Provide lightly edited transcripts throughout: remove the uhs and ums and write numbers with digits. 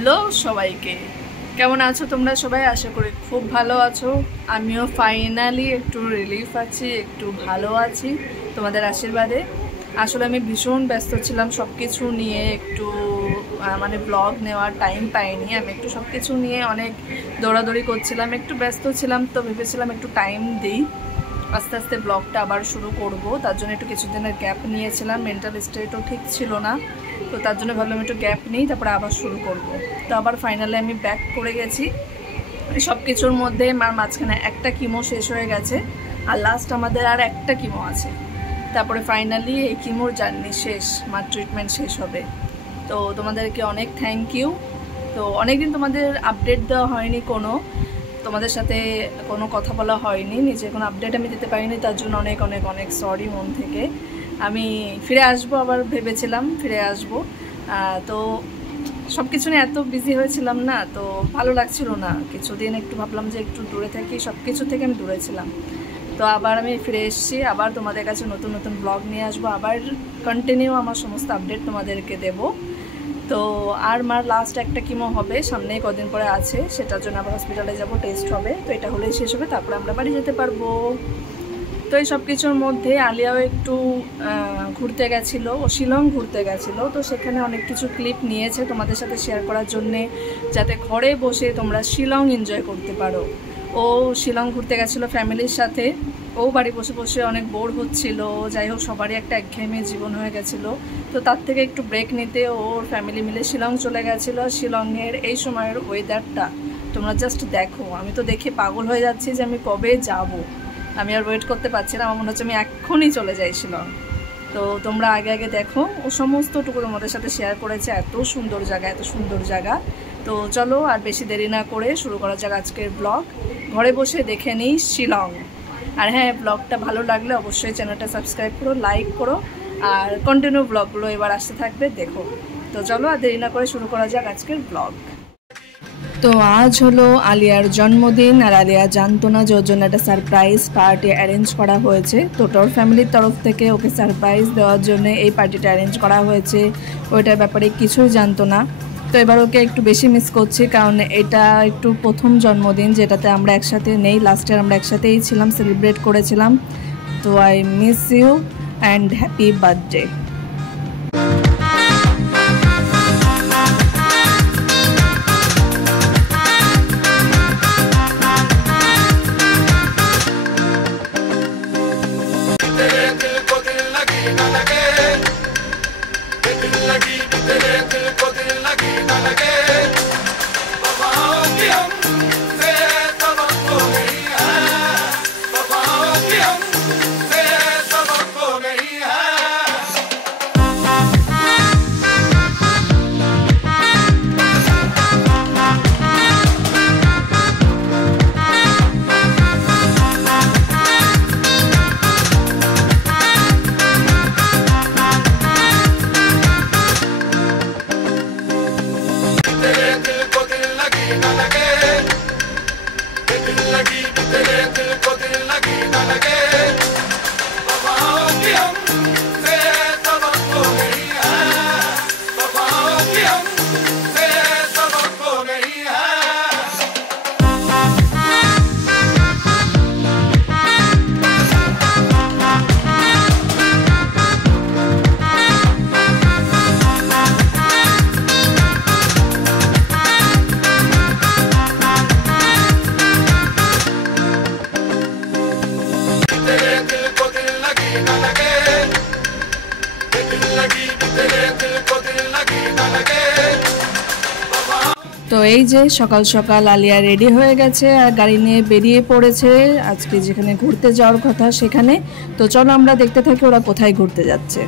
Hello সবাইকে, কেমন আছো তোমরা সবাই? আশা করি খুব ভালো আছো। আমিও ফাইনালি একটু রিলিফ আছি, একটু ভালো আছি তোমাদের আশীর্বাদে। আসলে আমি ভীষণ ব্যস্ত ছিলাম সব কিছু নিয়ে, একটু মানে ব্লগ নেওয়ার টাইম পাইনি। আমি একটু সব কিছু নিয়ে অনেক দৌড়াদৌড়ি করছিলাম, একটু ব্যস্ত ছিলাম, তো ভেবেছিলাম একটু টাইম দিই, আস্তে আস্তে ব্লগটা আবার শুরু করব। তার জন্য একটু কিছুদিনের গ্যাপ নিয়েছিলাম, মেন্টাল স্টেটও ঠিক ছিল না, তো তার জন্য ভাবলাম একটু গ্যাপ নিই, তারপরে আবার শুরু করব। তো আবার ফাইনালি আমি ব্যাক করে গেছি। সব কিছুর মধ্যে মাঝখানে একটা কিমো শেষ হয়ে গেছে, আর লাস্ট আমাদের আর একটা কিমো আছে। তারপরে ফাইনালি এই কিমোর জার্নি শেষ, মার ট্রিটমেন্ট শেষ হবে। তো তোমাদেরকে অনেক থ্যাংক ইউ। তো অনেকদিন তোমাদের আপডেট দেওয়া হয়নি, তোমাদের সাথে কোনো কথা বলা হয়নি, নিজে কোনো আপডেট আমি দিতে পারিনি, তার জন্য অনেক অনেক অনেক সরি মন থেকে। আমি ফিরে আসবো, আবার ভেবেছিলাম ফিরে আসবো, তো সব কিছু নিয়ে এত বিজি হয়েছিলাম না, তো ভালো লাগছিল না। কিছুদিন একটু ভাবলাম যে একটু দূরে থাকি, সব কিছু থেকে আমি দূরে ছিলাম। তো আবার আমি ফিরে এসেছি, আবার তোমাদের কাছে নতুন নতুন ব্লগ নিয়ে আসবো, আবার কন্টিনিউ আমার সমস্ত আপডেট তোমাদেরকে দেবো। তো আর মার লাস্ট একটা কিমো হবে, সামনে কদিন পরে আছে, সেটার জন্য আবার হসপিটালে যাব, টেস্ট হবে। তো এটা হলেই শেষ হবে, তারপরে আমরা বাড়ি যেতে পারবো। তো এই সব কিছুর মধ্যে আলিয়াও একটু ঘুরতে গেছিলো, ও শিলং ঘুরতে গেছিলো। তো সেখানে অনেক কিছু ক্লিপ নিয়েছে তোমাদের সাথে শেয়ার করার জন্যে, যাতে ঘরে বসে তোমরা শিলং এনজয় করতে পারো। ও শিলং ঘুরতে গেছিলো ফ্যামিলির সাথে, ও বাড়ি বসে বসে অনেক বোর হচ্ছিল। যাই হোক, সবারই একটা একঘেয়েমি জীবন হয়ে গেছিলো, তো তার থেকে একটু ব্রেক নিতে ওর ফ্যামিলি মিলে শিলং চলে গেছিলো। শিলংয়ের এই সময়ের ওয়েদারটা তোমরা জাস্ট দেখো, আমি তো দেখে পাগল হয়ে যাচ্ছি যে আমি কবে যাব। আমি আর ওয়েট করতে পারছি না, আমার মনে হচ্ছে আমি এক্ষুনি চলে যাই শিলং। তো তোমরা আগে আগে দেখো, ও সমস্তটুকু তোমাদের সাথে শেয়ার করেছে। এত সুন্দর জায়গা, এত সুন্দর জায়গা। তো চলো আর বেশি দেরি না করে শুরু করা যাক আজকের ব্লগ। ঘরে বসে দেখে নিই শিলং। আর হ্যাঁ, ব্লগটা ভালো লাগলে অবশ্যই চ্যানেলটা সাবস্ক্রাইব করো, লাইক করো, আর কন্টিনিউ ব্লগগুলো এবার আসতে থাকবে, দেখো। তো চলো আর দেরি না করে শুরু করা যাক আজকের ব্লগ। তো আজ হলো আলিয়ার জন্মদিন, আর আলিয়া জানতো না যে ওর জন্য একটা সারপ্রাইজ পার্টি অ্যারেঞ্জ করা হয়েছে। তো তোর ফ্যামিলির তরফ থেকে ওকে সারপ্রাইজ দেওয়ার জন্য এই পার্টিটা অ্যারেঞ্জ করা হয়েছে, ওইটার ব্যাপারে কিছুই জানতো না। তো এবার ওকে একটু বেশি মিস করছি, কারণ এটা একটু প্রথম জন্মদিন যেটাতে আমরা একসাথে নেই। লাস্ট ইয়ার আমরা একসাথেই ছিলাম, সেলিব্রেট করেছিলাম। তো I miss you and happy birthday. তো এই যে সকাল সকাল আলিয়া রেডি হয়ে গেছে আর গাড়ি নিয়ে বেরিয়ে পড়েছে আজকে যেখানে ঘুরতে যাওয়ার কথা সেখানে। তো চলো আমরা দেখতে থাকি ওরা কোথায় ঘুরতে যাচ্ছে।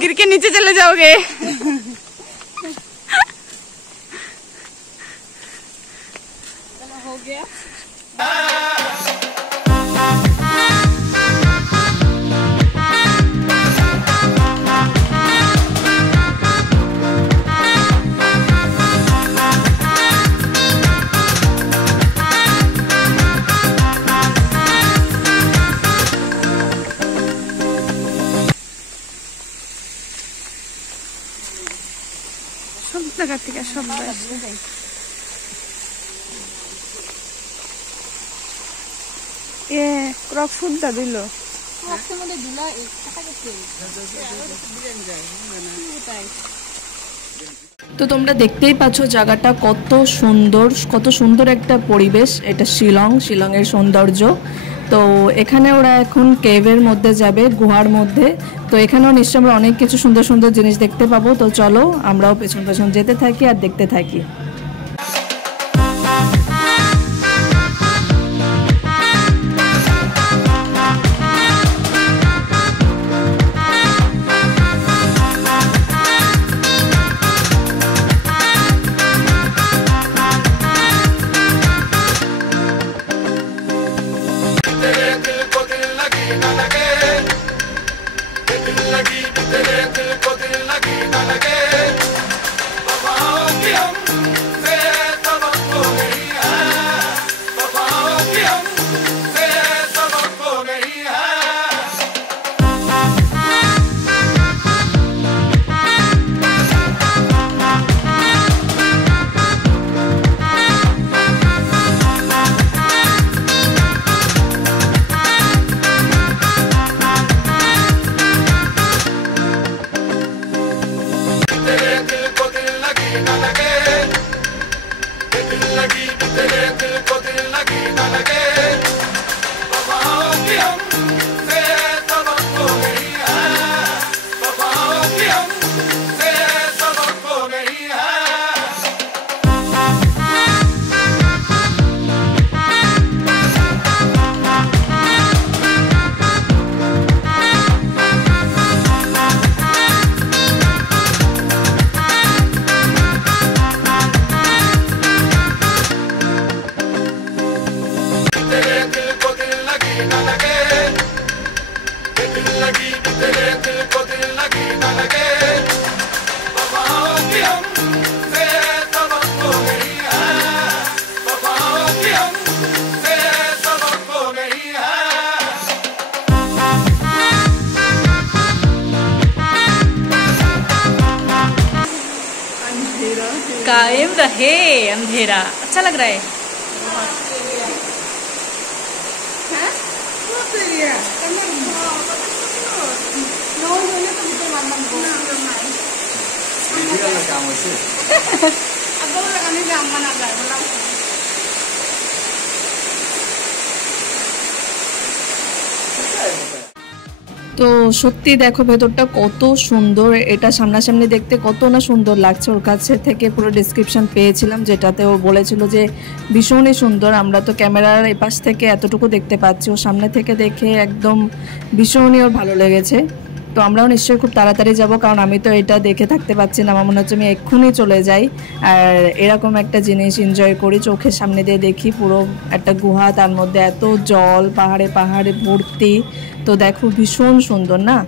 गिर के नीचे चले जाओगे। हो गया। সব জায়গা থেকে শব্দ আসছে। ক্রক ফুটটা দিল। তো তোমরা দেখতেই পাচ্ছ জায়গাটা কত সুন্দর একটা পরিবেশ। এটা শিলংয়ের সৌন্দর্য। তো এখানে ওরা এখন কেভের মধ্যে যাবে, গুহার মধ্যে। তো এখানেও নিশ্চয়ই আমরা অনেক কিছু সুন্দর জিনিস দেখতে পাবো। তো চলো আমরাও পেছন যেতে থাকি আর দেখতে থাকি। कायम रहे अंधेरा। अच्छा लग रहा है। তো সত্যি দেখো ভেতরটা কত সুন্দর। এটা সামনাসামনি দেখতে কত না সুন্দর লাগছে। ওর কাছে থেকে পুরো ডেসক্রিপশন পেয়েছিলাম, যেটাতে ও বলেছিল যে ভীষণই সুন্দর। আমরা তো ক্যামেরার এপাশ থেকে এতটুকু দেখতে পাচ্ছি, ও সামনে থেকে দেখে একদম ভীষণই ওর ভালো লেগেছে। তো আমরাও নিশ্চয়ই খুব তাড়াতাড়ি যাব, কারণ আমি তো এটা দেখে থাকতে পারছি না। আমার মনে হচ্ছে আমি এক্ষুনি চলে যাই আর এরকম একটা জিনিস এনজয় করি, চোখের সামনে দিয়ে দেখি। পুরো একটা গুহা, তার মধ্যে এত জল, পাহাড়ে ভর্তি। তো দেখো ভীষণ সুন্দর না।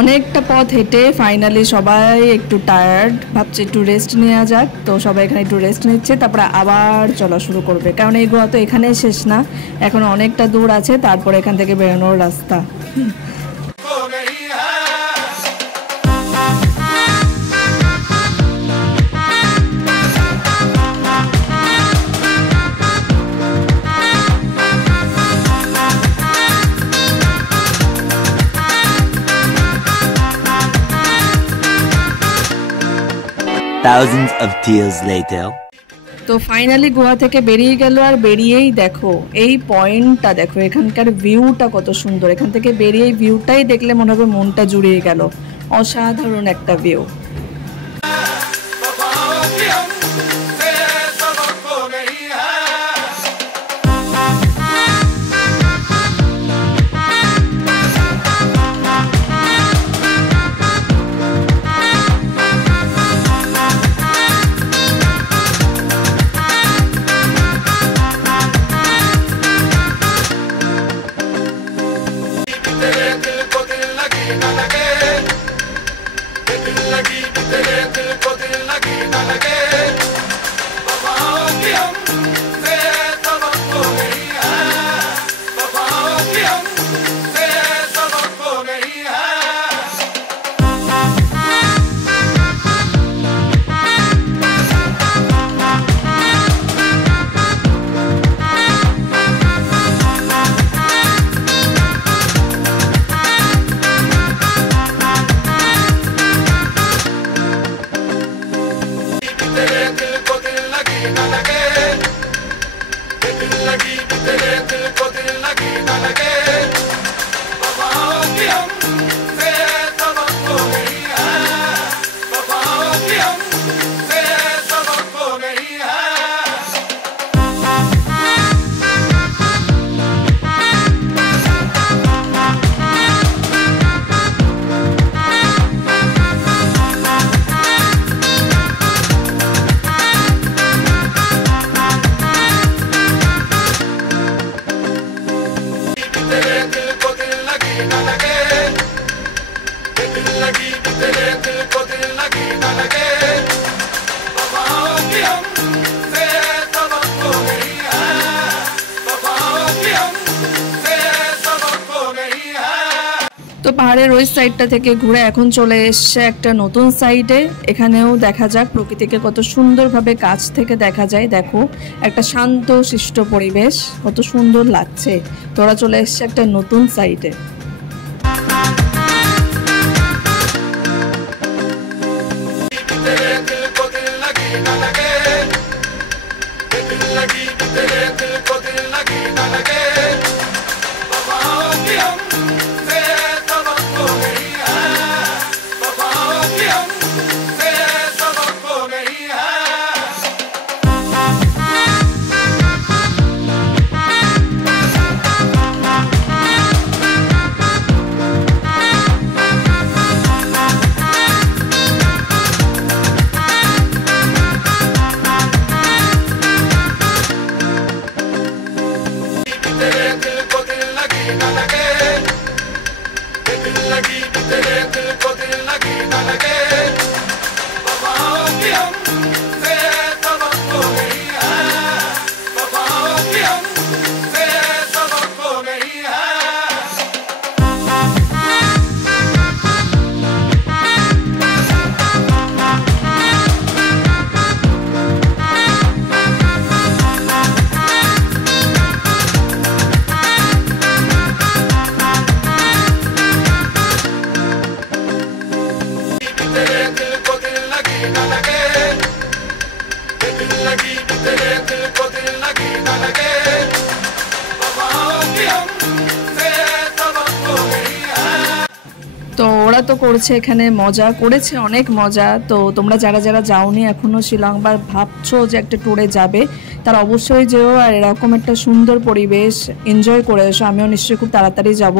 অনেকটা পথ হেঁটে ফাইনালি সবাই একটু টায়ার্ড, ভাবছে একটু রেস্ট নেওয়া যাক। তো সবাই এখানে একটু রেস্ট নিচ্ছে, তারপরে আবার চলা শুরু করবে, কারণ এই গোয়া তো এখানেই শেষ না, এখন অনেকটা দূর আছে, তারপরে এখান থেকে বেরোনোর রাস্তা। Thousands of tears later. তো ফাইনালি গোয়া থেকে বেরিয়ে গেল, আর বেরিয়েই দেখো এই পয়েন্টটা দেখো, এখানকার ভিউটা কত সুন্দর। এখান থেকে বেরিয়ে ভিউটাই দেখলে মনে হবে মনটা জুড়িয়ে গেল, অসাধারণ একটা ভিউ। তো পাহাড়ের ওই সাইডটা থেকে ঘুরে এখন চলে এসছে একটা নতুন সাইডে। এখানেও দেখা যাক প্রকৃতিকে কত সুন্দরভাবে কাছ থেকে দেখা যায়। দেখো একটা শান্ত শিষ্ট পরিবেশ, কত সুন্দর লাগছে। তোরা চলে এসছে একটা নতুন সাইডে। তো ওরা তো করছে এখানে মজা, করেছে অনেক মজা। তো তোমরা যারা যারা যাওনি এখনো শিলং বা ভাবছো যে একটা ট্যুরে যাবে, তারা অবশ্যই যেও, আর এরকম একটা সুন্দর পরিবেশ এনজয় করে এসো। আমিও নিশ্চয়ই খুব তাড়াতাড়ি যাব।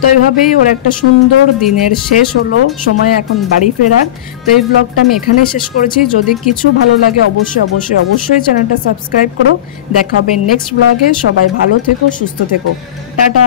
তো এইভাবেই ওর একটা সুন্দর দিনের শেষ হলো, সময় এখন বাড়ি ফেরার। তো এই ব্লগটা আমি এখানেই শেষ করেছি। যদি কিছু ভালো লাগে অবশ্যই অবশ্যই অবশ্যই চ্যানেলটা সাবস্ক্রাইব করো। দেখা হবে নেক্সট ব্লগে। সবাই ভালো থেকো, সুস্থ থেকো, টাটা।